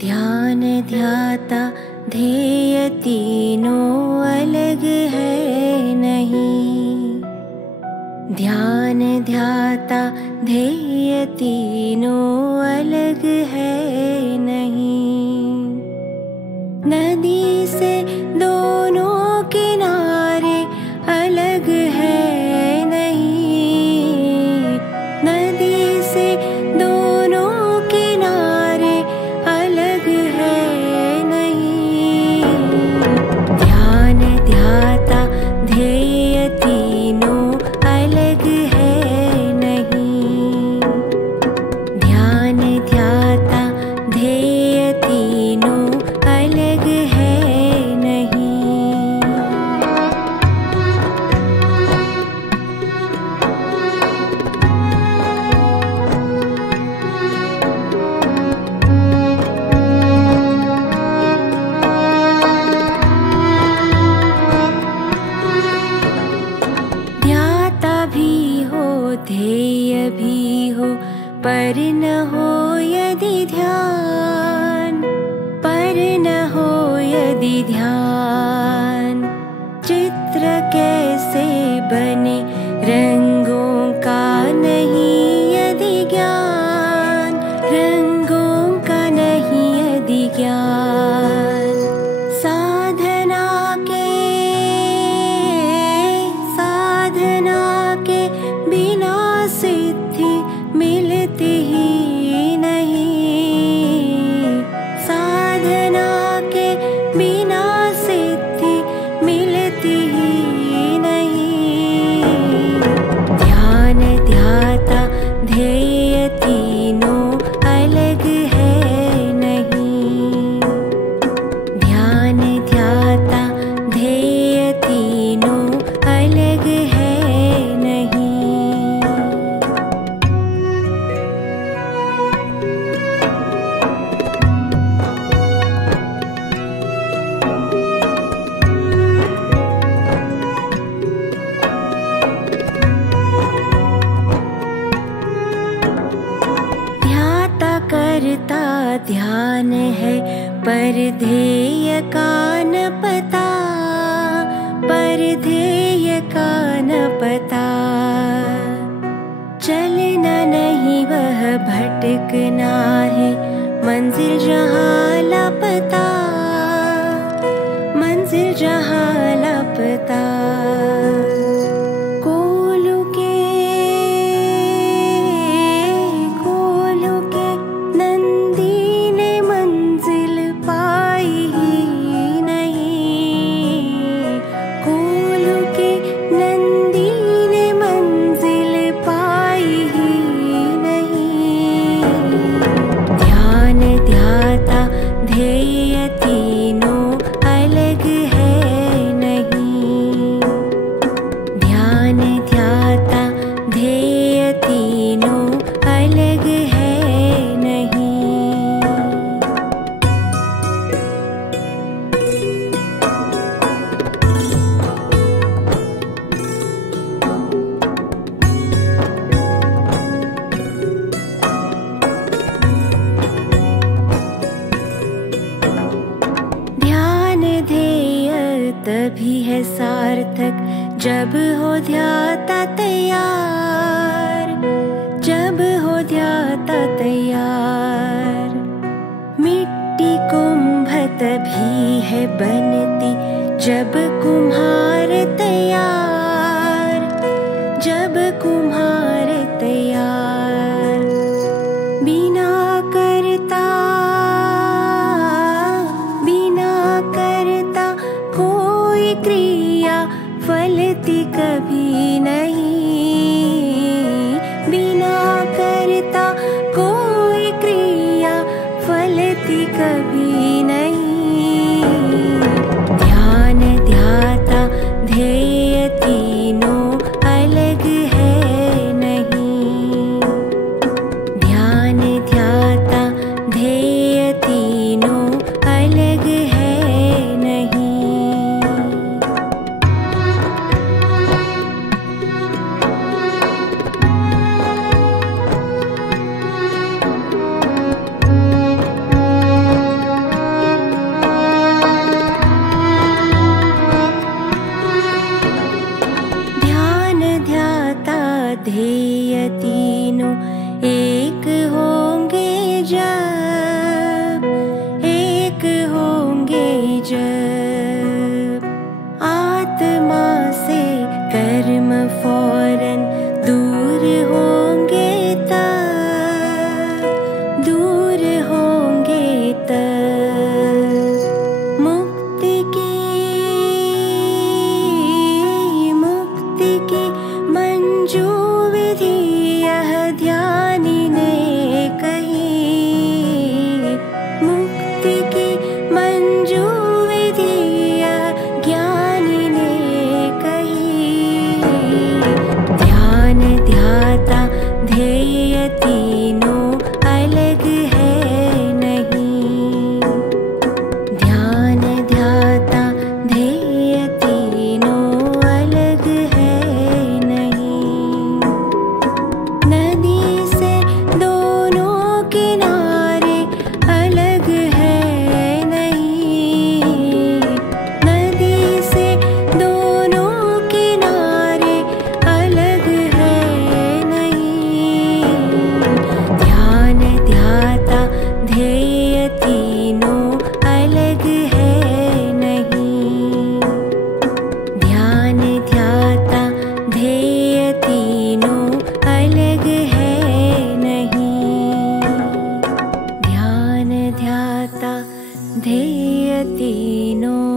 ध्यान ध्याता ध्येय तीनों अलग है नहीं। ध्यान ध्याता ध्येय तीनों अलग है नहीं। नदी से दोनों किनारे अलग है नहीं। नदी से दोनों किनारे अलग है नहीं। ध्यान ध्याता ध्येय तीनों अलग है नहीं। ध्यान ध्याता ध्येय तीनों अलग है नहीं। ध्याता भी हो ध्येय भी हो पर न हो यदि ध्यान। पर न हो यदि ध्यान चित्र कैसे बने रंगों का नहीं यदि ज्ञान। रंगों का नहीं यदि ज्ञान। साधना के बिना सिद्धि मिलती ही नहीं। साधना के बिना सिद्धि मिलती ही नहीं। ध्यान ध्याता ध्येय तीनों अलग है नहीं। ध्यान ध्याता ध्येय तीनों अलग है नहीं। ध्याता करता ध्यान है पर ध्येय का न पता। पर ध्येय का न पता। चलना नहीं वह भटकना है मंजिल जहाँ लापता। मंजिल जहाँ लापता। कोलू के नंदी ने मंजिल पाई ही नहीं। कोलू के नंदी ने मंजिल पाई ही नहीं। ध्यान ध्याता ध्येय तीनों अलग है नहीं। ध्यान ध्याता ध्येय तीनों अलग है नहीं। ध्यान ध्येय तभी है सार्थक जब हो ध्याता तैयार। जब हो ध्याता तैयार। मिट्टी कुंभ तभी है बनती जब कुम्हार तैयार। जब कुम्हार तैयार। बिना करता कोई क्रिया फलती कभी नहीं। बिना करता कोई क्रिया फलती कभी नहीं। ध्यान ध्याता ध्येय तीनों अलग है नहीं। ध्यान ध्याता ध्येय तीनों अलग है नहीं। ध्येय तीनों अलग है नहीं। ध्यान ध्याता ध्येय तीनों अलग है नहीं। नदी से दोनों किनारे अलग है नहीं। नदी से दोनों किनारे अलग है नहीं। ध्यान ध्याता ध्येय तीनों अलग है नहीं। ध्यान ध्याता ध्येय तीनों अलग है नहीं। ध्यान ध्याता ध्येय तीनों